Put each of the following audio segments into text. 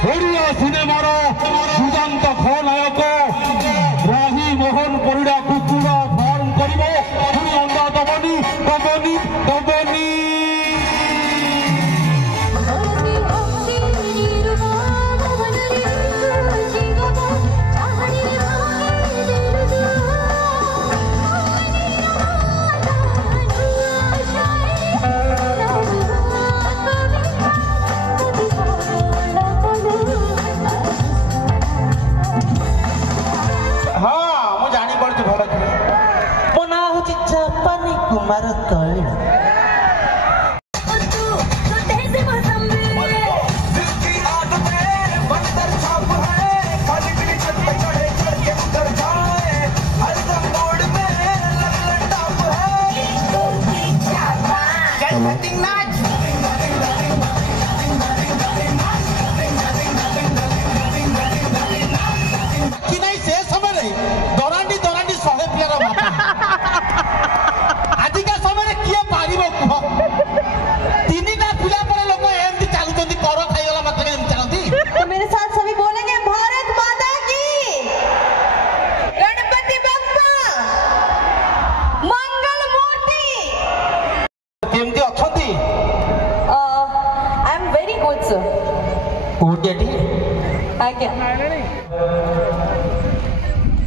ओडिया सिनेमार सुजांत खलनायक राही मोहन परिड़ा कुकुड़ा फार्म करिबो पुणी अंडा दबनी दबनी दबनी कुमार तैल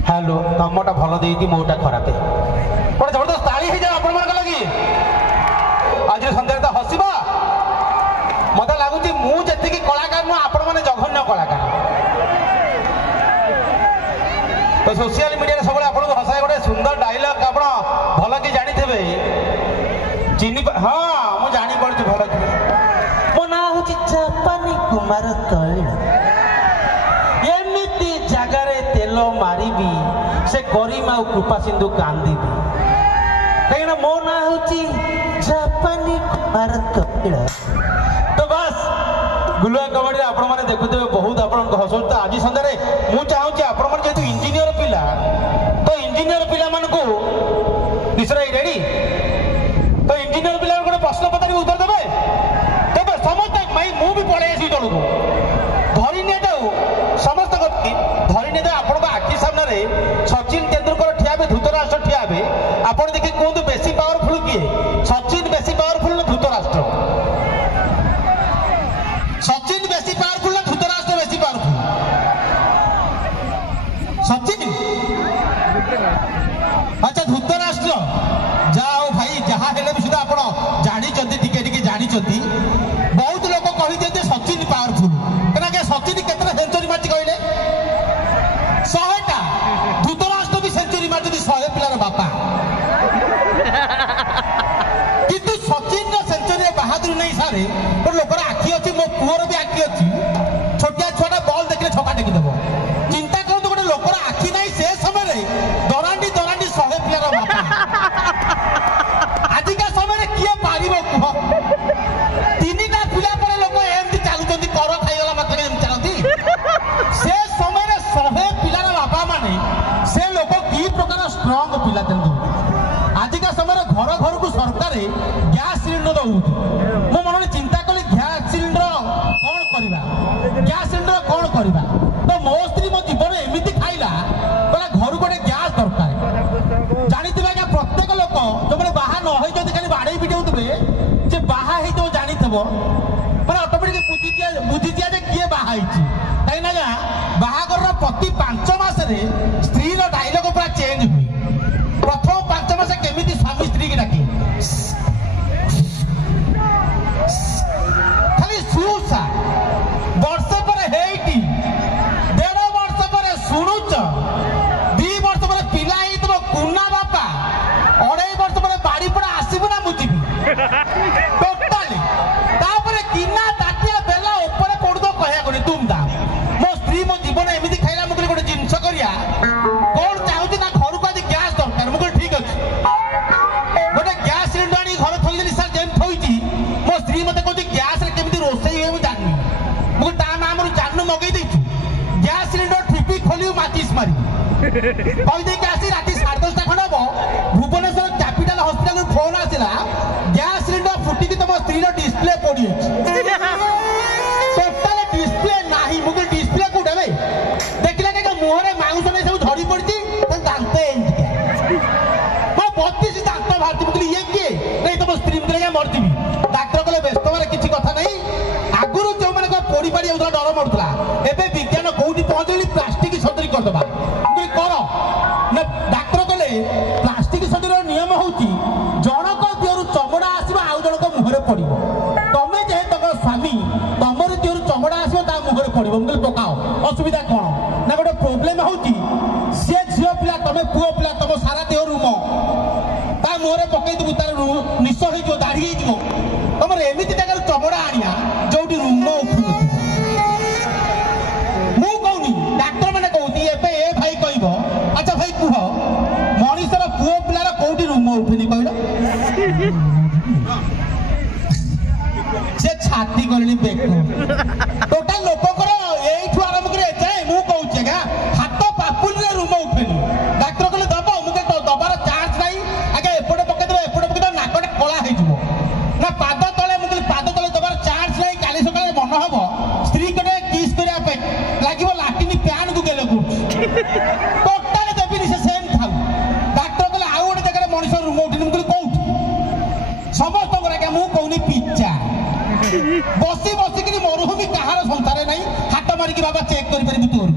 हेलो कमटा भल देती मोटा खराब गोटे जबरदस्त ताली हो जाए आपण लगी आज सन्ध्या तो हसवा मत लगुच मुझे कलाकार नुह आपण मैंने जघन्य कलाकार तो सोशल मीडिया सब आपको हसाए गोटे सुंदर डायलॉग आप भल कि जानी थे चिन्ह हाँ मुझे जापी भल कि मो ना हूँ जापानी कुमार तैल एमती जगार तेल मारिबी से गरिमा कृपा सिंधु कांदीबी कहीं मो ना हूँ जापानी कुमार तैल तो बस गुलुआ कबड्डी आपण मैंने देखुथे बहुत आप हस तो आज सन्धार मुझे चाहूँगी आपण मैंने जेहतु इंजीनियर पिला तो इंजीनियर पिला मानू किशोर रेडी तो इंजीनियर पिला गोटे प्रश्न पचारि उत्तर देवे तेज समस्त मु भी पलि आसी तौक धरी नि समस्त धरी नि आपण आखि सामने सचिन तेंदुलकर ठिया धृतराष्ट्र ठिया आप देखिए कहतु बेसी पावरफुल किए सचिन बेसी पावरफुल ना धृतराष्ट्र सचिन बेसी पावरफुल ना धृतराष्ट्र बेसी पावरफुल सचिन अच्छा धृतराष्ट्र जाओ भाई जहाँ हेले भी सुधा आप जानी टिके जानी बहुत लोग कही सचिन पावरफुल क्या सचिन केतटा सेंचुरी मार्च कहले 100टा धृतराष्ट्र भी सेंचुरी मार्च 100 पिलार बापा किंतु सचिन सेंचुरी बहादुरी नहीं सारे गोटे लोकर आखि अच्छी मो पुअर भी आखि अच्छी छोटिया छुआ बल देखने छका टेकीदेव चिंता करते गोटे लोकर आखि नहीं से समय दरांडी दरांडी 100 पिलार बापा आजिका समय किए पार कह 3टा पिला पर लोक एमती चलुंट कर खाईगला मात्र चलती से समय 100 पिलार बापा माने से लोक कि प्रकार स्ट्रंग पिला आजिका समय घर घर को सरकार गैस सिलिंडर दौर मो मन चिंता कली गैस सिलिंडर कौन करवा गैस सिलिंडर कौन करवा तो मो स्त्री मो जीवन एमती खाइला बोला घर गोटे गैस दरकार जानी आज्ञा प्रत्येक लोक जो मैंने बाहा न हो खाली बाड़े पिटाऊे जे बाहा हो जानी मैंने अटोमेटिक बुझी दिया किए बाहा कहीं बाहागर प्रति 5 मासरे स्त्री डायलॉग पूरा चेंज हुए प्रथम 5 मास केमिति स्वामी स्त्री की डाके खाली सुसा वर्ष पर हेटी 1.5 वर्ष पर शुणुच 2 वर्ष पर पिला तो कुना बापा 2.5 वर्ष पर बाड़ी पड़ा आसबू ना मुझी टोटाली किना ताटिया बेला ऊपर पड़ू तो कह तुम दाम मो स्त्री मो जीवन एमती खाइला मुझे गोटे जिनस करिया कौन चाहूँ ना घर को आज गैस दरकार मुझे ठीक अच्छे गोटे गैस सिलिंडर आनी घर थोड़ी सर जेम थी मो स्त्री मत कहती गैस केमी रोसे हुए मुझे जानी मुझे ता नाम जानू मगई देचु गैस सिलिंडर ठिपी खोली माचिस मारी कहीदे आसी राति 10:30 खंड हम भुवनेश्वर कैपिटाल हॉस्पिटल फोन आसला गैस सिलिंडर फुटिकी तुम स्त्री डिस्प्ले पड़ी टोटाल डिस्प्ले नहीं ପଡି ପାରି ଯାଉଥିଲା ଡର ମାରୁଥିଲା ଏବେ ବିଜ୍ଞାନ କୋଉଠି ପହଞ୍ଚିଲି ପ୍ଲାଷ୍ଟିକ ସର୍ଜରୀ କରିଦେବା କର ନା ଡାକ୍ତର କହିଲେ ପ୍ଲାଷ୍ଟିକ ସର୍ଜରୀର ନିୟମ ହଉଛି ଜଣକ ଦେହରୁ ଚମଡ଼ା ଆସିବ ଆଉ ଜଣକ ମୁହଁରେ ପଡିବ ତମେ ଯେହେତୁ ତମ ସ୍ୱାମୀ ତମର ଦେହରୁ ଚମଡ଼ା ଆସିବ ତା ମୁହଁରେ ପଡିବ ମୁଁ କହିଲି ପକାଅ ଅସୁବିଧା କଣ ନା ଗୋଟେ ପ୍ରୋବ୍ଲେମ ହଉଛି ସେ ଝିଅ ପିଲା ତମେ ପୁଅ ପିଲା ତମ ସାରା ଦେହ ରୁମ ତା ମୁହଁରେ ପକେଇଦେବୁ ତାର ନିଶ ହେଇଯିବ ଦାଢି ହେଇଯିବ ତମର ଏମିତି ଜାଗାରୁ ଚମଡ଼ା ଆଣିଆ ଯୋଉଠି ରୁମ ଉଠୁନଥିବ ମୁଁ କହୁନି ଡାକ୍ତର ମାନେ କହୁଛି ଏବେ ଏ ଭାଇ କହିବ ଆଚ୍ଛା ଭାଇ କୁହ ମଣିଷର ପୁଅ ପିଲାର କୋଉଠି ରୁମ ଉଠୁନି କହିଲ ସେ ଛାତି ଗଲେଣି ବେକ ଟୋଟାଲ ଲୋକଙ୍କର ଏଇଠୁ ଆରମ୍ଭ କରି ଏଯାଏ ମୁଁ କହୁଛି ଆଜ୍ଞା ହାତ ପାପୁଲିରେ ରୁମ ଉଠେନି ଡାକ୍ତର କହିଲେ ଦବ ମୁଁ କହିଲି ଦବାର ଚାନ୍ସ ନାହିଁ ଆଜ୍ଞା ଏପଟେ ପକେଇଦେବ ଏପଟେ ପକେଇଦେବ ନାକଟା କଳା ହେଇଯିବ ନା ପାଦ ତଳେ ମୁଁ କହିଲି ପାଦ ତଳେ ଦବାର ଚାନ୍ସ ନାହିଁ କାଲି ସକାଳେ ମନ ହବ ସ୍ତ୍ରୀ କଟେ କିସ୍ କରିବା ପାଇଁ ଲାଗିବ ଲାଟିନି ପ୍ୟାନ୍କୁ ଗେଲ କରୁଛି ଟୋଟାଲ ଦେବିନି ସେ ସେମ୍ ଥାଉ ଡାକ୍ତର କହିଲେ ଆଉ ଗୋଟେ ଜାଗାରେ ମଣିଷ ରୁମ ଉଠିନି ମୁଁ କହିଲି କୋଉଠି ସମସ୍ତଙ୍କର ଆଜ୍ଞା ମୁଁ କହୁନି ପିଚା ବସି ବସିକିରି ମରୁଭୂମି କାହାର ସଂସାରେ ନାହିଁ ହାତ ମାରିକି ବାବା ଚେକ୍ କରିପାରିବୁ ତୋର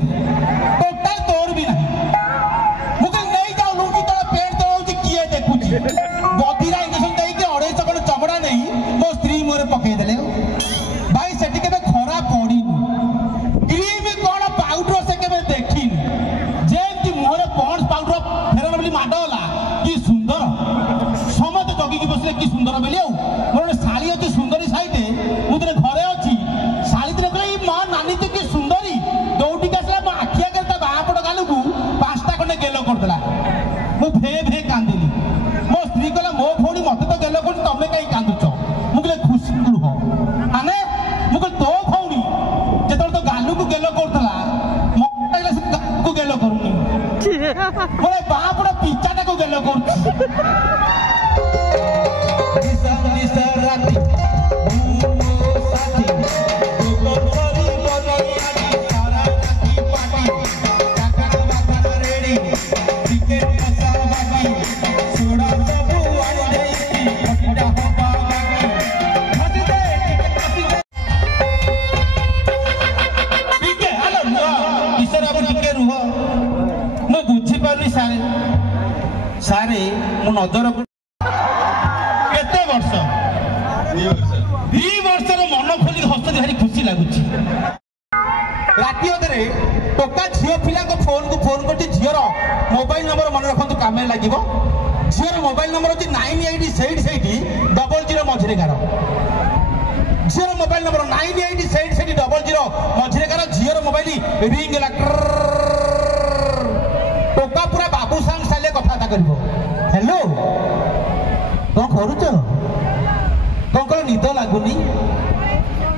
ଟୋଟାଲ ତୋର ବି ନାହିଁ ମୁଁ କହିଲି ନେଇ ଯାଉ ଲୁଙ୍ଗି ତଳ ପେଣ୍ଟ ତଳ ହଉଛି କିଏ ଦେଖୁଛି ବଧିରା ଇଞ୍ଜେକ୍ସନ ଦେଇକି 250 ଖଣ୍ଡ ଚମଡ଼ା ନେଇ ମୋ ସ୍ତ୍ରୀ ମୁହଁରେ ପକେଇଦେଲେ ଭାଇ ସେଠି କେବେ ଖରା ପଡିନି କ୍ରିମ କଣ ପାଉଡର ସେ କେବେ ଦେଖିନି ଯେମିତି ମୁହଁରେ ପଣ୍ଡସ ପାଉଡର ଫେରନ ବୋଲି ମାଡ ହେଲା କି ସୁନ୍ଦର ସମସ୍ତେ ଜଗିକି ବସିଲେ କି ସୁନ୍ଦର ବୋଲି ଆଉ ମୋର ଶାଳୀ ଅଛି ସୁନ୍ଦରୀ ସାଇଡେ ମୁଁ ଦିନେ ଘରେ ଅଛି ଶାଳୀ ଦିନେ କହିଲେ ମା ନାନୀ ତୁ କି ସୁନ୍ଦରୀ ଦୌଡ଼ିକି ଆସିଲା ମୋ ଆଖି ଆଗରେ ତା ବାଁ ପଟ ଗାଲକୁ 5ଟା ଖଣ୍ଡେ ଗେଲ କରିଦେଲା ମୁଁ ଭେ ଭେ କାନ୍ଦିଲି ମୋ ସ୍ତ୍ରୀ କହିଲା ମୋ ଭଉଣୀ ମତେ ତ ଗେଲ କରୁଛି ତମେ କାହିଁ କାନ୍ଦୁଛ ମୁଁ କହିଲି ଖୁସି ରୁହ ମାନେ ମୁଁ କହିଲି ତୋ ଭଉଣୀ ଯେତେବେଳେ ତ ଗାଲୁକୁ ଗେଲ କରୁଥିଲା ମତେ ଲାଗିଲା ସେ ଗାଲୁକୁ ଗେଲ କରୁନି ମୋର ବାଁ ପଟ ପିଚାଟାକୁ ଗେଲ କରୁଛି ମୁଁ ବୁଝିପାରୁନି ସାରେ ମୁଁ ନଜର କେତେ ବର୍ଷ 2 ବର୍ଷର ମନ ଖୋଲିକି ହସୁଛନ୍ତି ଭାରି ଖୁସି ଲାଗୁଛି ରାତି ଅଧରେ ଟୋକା ଝିଅ ପିଲାଙ୍କ ଫୋନକୁ ଫୋନ କରୁଛି ଝିଅର ମୋବାଇଲ ନମ୍ବର ମନେ ରଖନ୍ତୁ କାମରେ ଲାଗିବ ଝିଅର ମୋବାଇଲ ନମ୍ବର ହଉଛି 98 ସେଇଠି 00 ମଝିରେ ଗାର ଝିଅର ମୋବାଇଲ ନମ୍ବର 98 ସେଇଠି 00 ମଝିରେ ଗାର ଝିଅର ମୋବାଇଲ ରିଙ୍ଗ ହେଲା ଟୋକା ପୁରା ବାବୁ ସାଙ୍ଗ ସାଲେ କଥାବାର୍ତ୍ତା କରିବ ହ୍ୟାଲୋ କଣ କରୁଛ କଣ କର ନିଦ ଲାଗୁନି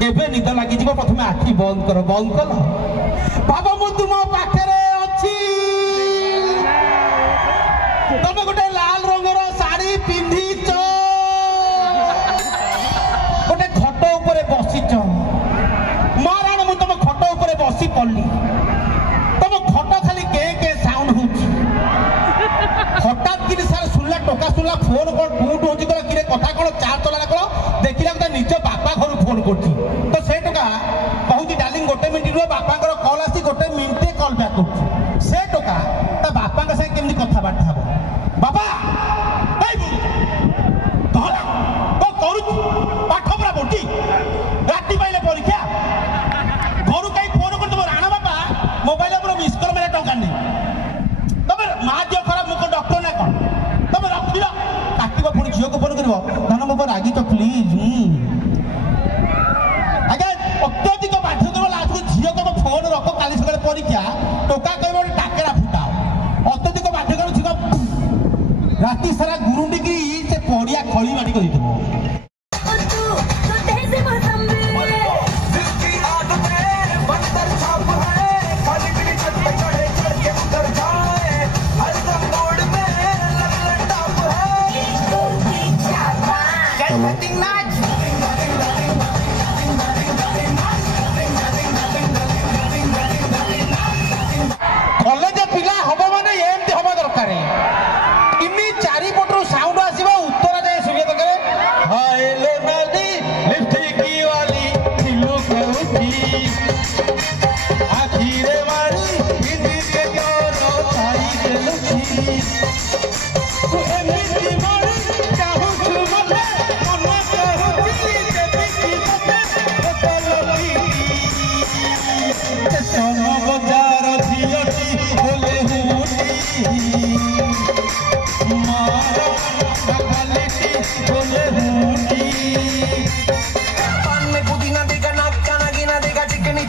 କେବେ ନିଦ ଲାଗିଯିବ ପ୍ରଥମେ ଆଖି ବନ୍ଦ କର ବନ୍ଦ କଲ ଭାବ ମୁଁ ତୁମ ପାଖରେ ଅଛି ତମେ ଗୋଟେ ଲାଲ ରଙ୍ଗର ଶାଢୀ ପିନ୍ଧିଛ ଗୋଟେ ଖଟ ଉପରେ ବସିଛ ମାରାଣ ମୁଁ ତମ ଖଟ ଉପରେ ବସି ପଡିଲି ତମ ଖଟ ଖାଲି କେ କେ ସାଉଣ୍ଡ ହଉଛି ହଠାତ୍ କିନି ସାର୍ ଶୁଣିଲା ଟୋକା ଶୁଣିଲା ଫୋନ କଣ ଟୁଟ ହଉଛି କଣ କିରେ କଥା କଣ ଚାର୍ଜ ଚଲା କଣ ଦେଖିଲା ତା ନିଜ ବାପା ଘରୁ ଫୋନ କରୁଛି ତ ସେ ଟୋକା କହୁଛି ଡାର୍ଲିଂ 1 ମିନିଟ୍ ରୁହ ବାପାଙ୍କର କଲ୍ ଆସି 1 ମିନିଟ୍ କଲ୍ ବ୍ୟାକ୍ କରୁଛି ସେ ଟୋକା ତା ବାପାଙ୍କ ସାଙ୍ଗେ କେମିତି କଥାବାର୍ତ୍ତା ହବ ବାପା କଣ କରୁଛୁ ପାଠ ପଢା ପଢୁଛି ରାତି ପାଇଲେ ପରୀକ୍ଷା ଘରୁ କାହିଁ ଫୋନ କରି ତମ ରାଣା ବାପା ମୋବାଇଲ ଉପରେ ମିସ୍ କଲ ମାନେ ଟଙ୍କା ନେଇ ତମେ ମା ଦେହ ଖରାପ ମୁଁ କଣ ଡକ୍ଟର ନା କଣ ତମେ ରଖିଲ କାଟିବ ପୁଣି ଝିଅକୁ ଫୋନ କରିବ ଧନ ମୋ ଉପରେ ରାଗିଛ ପ୍ଲିଜ ଆଜ୍ଞା ଅତ୍ୟଧିକ ବାଧ୍ୟ କରିବ ଲାଷ୍ଟକୁ ଝିଅ କହିବ ଫୋନ ରଖ କାଲି ସକାଳେ ପରୀକ୍ଷା ଟୋକା କହିବ ଗୋଟେ ଟାକେରା ଫୁଟାଅ ଅତ୍ୟଧିକ ବାଧ୍ୟ କରିବ ଝିଅ ରାତି ସାରା ଗୁରୁଣ୍ଡିକି ସେ ପଡିଆ ଖଳି ମାଟି କରିଥିବ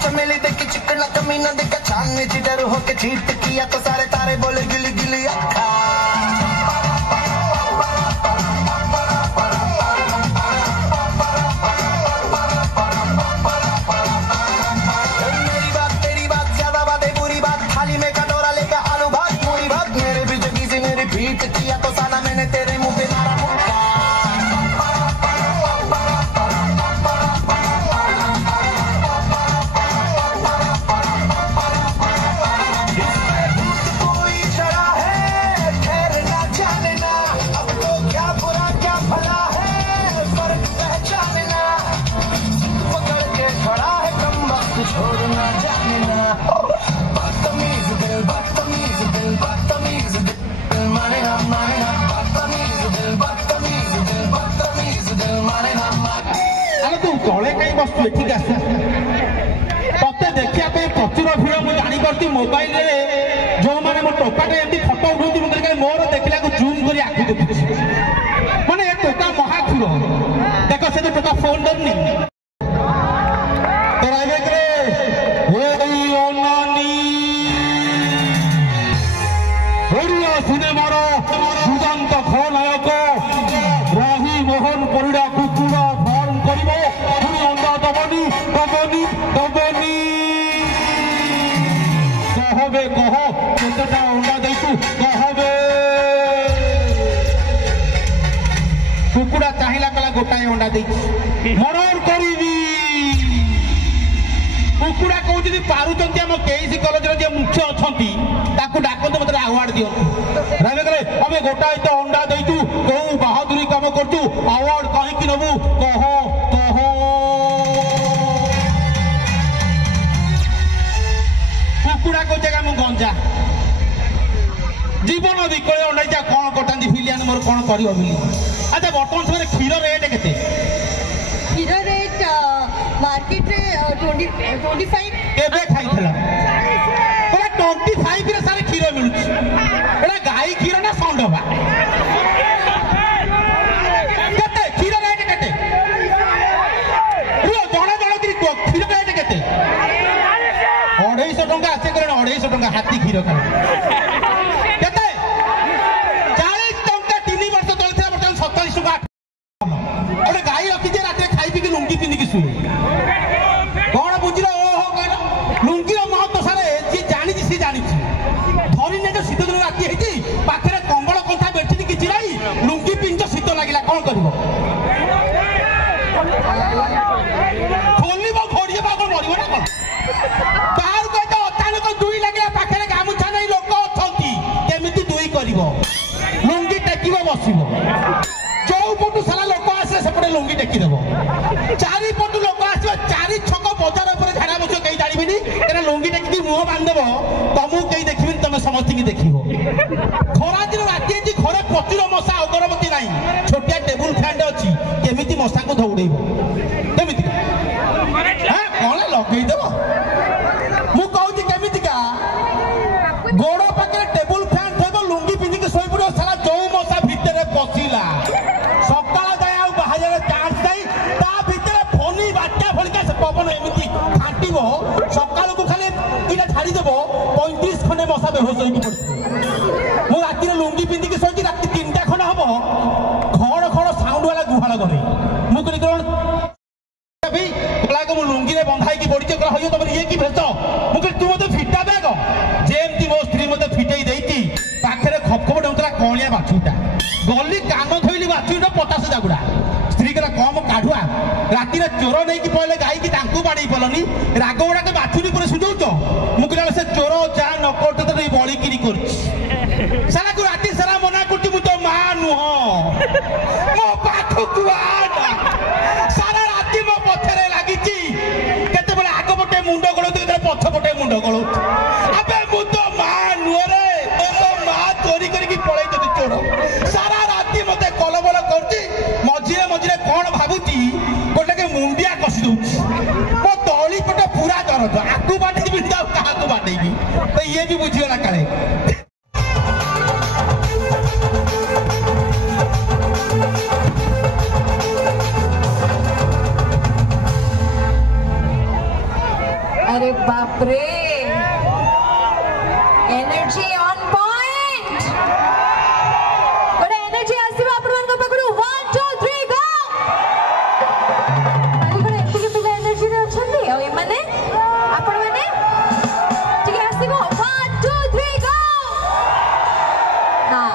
चमेली देखी चिकना कमीना देखा छानने जिधर होके चीट किया तो सारे तारे बोले गिली गिली अक्खा मेरी बात तेरी बात ज्यादा बातें बुरी बात थाली में कटोरा लेकर आलू भात पूरी भात मेरे भी जगी से मेरी पीट किया तो साला मैंने तेरे मुंह पे मारा मुक्का तले कहीं बसु ठीक है ते देखा प्रचुर भिड़ मुझे जानी मोबाइल जो मैंने मो टोकाटे एमती फटो उठाऊँ मुझे मोर देखला जूम कर आखि देखुची माने टोका महाक्षुर देख से टोका फोन धरनी सिनेमार दुर्दांत खलनायक राही मोहन परिड़ा कुकुड़ा फार्म कर अंडा दबनी दबनी दबनी कहबे कह केतटा अंडा देसु कहबे कुकुड़ा चाहिला कला गोटाए अंडा दे मर्डर करी कुकुड़ा कहते पारुंट आम केसी कलेज जो मुख्य अच्छा डाकते मतलब आवार्ड दियो आम गोटाए तो अंडा देचु कहू बाहादुरी कम करूँ आवार्ड कहीं नबू कह कह कुकुड़ा कहे मु गंजा जीवन विकल अंडा कौन कटाती फिलियान मोर कौन कर अच्छा बर्तमान समय क्षीर रेट के क्षीर रेट मार्केट रे 25 केबे खाइथला तोरा 25 रे सारे क्षीर मिलुछ एटा गाई क्षीर ना संडबा केते क्षीर रेट केते रुओ जणा जणा कि क्षीर रेट केते 250 टंका आसे करे 250 टंका हाथी क्षीर खा केते 40 टंका 3 वर्ष तले था बर्तमान 27 टंका ओटे गाई रखी जे रात खाई पी के लुंगी पिंदी के सुए कौन बुझल ओहो कह लुंगीर महत्व सारे जी जानी सी जानी धरी ने जो शीत दिन राति होती पाखे कंबल कंथा बेडसीट किसी ना लुंगी पिंच शीत लगे कौन कर खोल घोड़िए मर ना कौन बाहर कहते अचानक दुई लगे पाखे गामुछा नहीं लोक अच्छा केमी दुई कर लुंगी टेक बस जो पटू सारा लोक आसे सेपटे लुंगी टेकीदेव चारिपटू लोक आस चारि छक बजार पर झाड़ा बस कहीं जानवे क्या लुंगी टेकी मुह बांधदेव तुमको कहीं देखिए तुम समस्त देख खरा दिन राति घरे प्रचुर मशा अगरबती ना छोटिया टेबुल फैन अच्छी केमी मशा को दौड़ेब केमी कौन लगेदेव मुझे केमिका गोड़ पाखे टेबुल फैन थे लुंगी पिंधिक शोई पड़ो सारा जो मशा भितर पशिला सकाल जाए बाहर चान्स नहीं ता भितर फनी बाटा भलिका से पवन एमती फाटिब सकाल को खाली इटा छाड़ीदेव 35 खंडे मशा बेहोश होगी पड़े मु राति लुंगी पिंधिक शोची राति 3टा खंड हम खड़ खड़ साउंड वाला गुहाल गली मुझे कौन लुंगी रे बंधाई बड़ी चक्र तुम ये कि भेज मुझे तू मत फिटा बैग जेमती मो स्त्री मत फिटे देती पाखे खपखप डाउला कणिया बाछुटा गली कान थोली बाछुटा 50 जागुड़ा स्त्री कहला कम काढ़ुआ राति चोर नहीं पड़े गाई की बाड़ी पलनी राग गुड़ा के बाछुरी पर सुझौच मुझे से चोर जा नकट तो बलिकी कर सारा को राति सारा मना कर तो माँ नुह मो पाखक सारा राति मो पथरे लगी केत आग पटे मुंड गलो पछ पटे मुंड गलो अबे मु तो माँ नुह रे तो माँ चोरी करके पलैती चोर सारा राति मत कलबल कर मझे मझे कौन भावुची गोटे के मुंडिया कषि दौर मो तली पटे पूरा दरद आकू बाटेबी क्या बाटेबी तो ये भी बुझीगला काले अरे बाप रे एनर्जी ऑन पॉइंट गोटे एनर्जी आसीबा आपण मान पाखरु 1 2 3 गो माली गोटे एतिके पिला एनर्जी रे अछंती आ ए माने आपण माने ठीक आसीबो 1 2 3 गो हां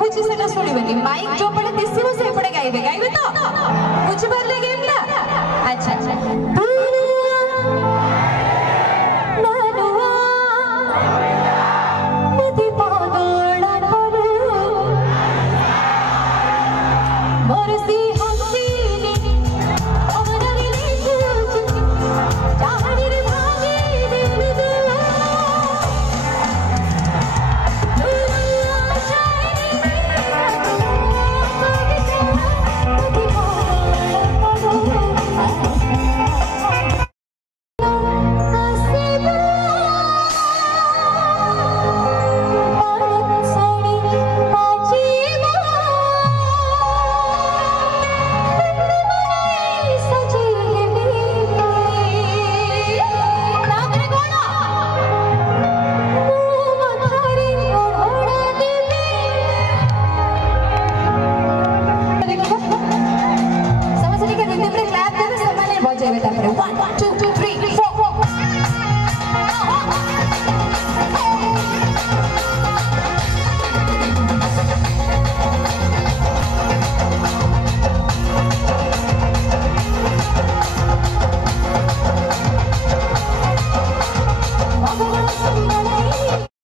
माइक जो पड़े दिसिबो से पड़े गाइबे गाइबे तो बुझ पारले कि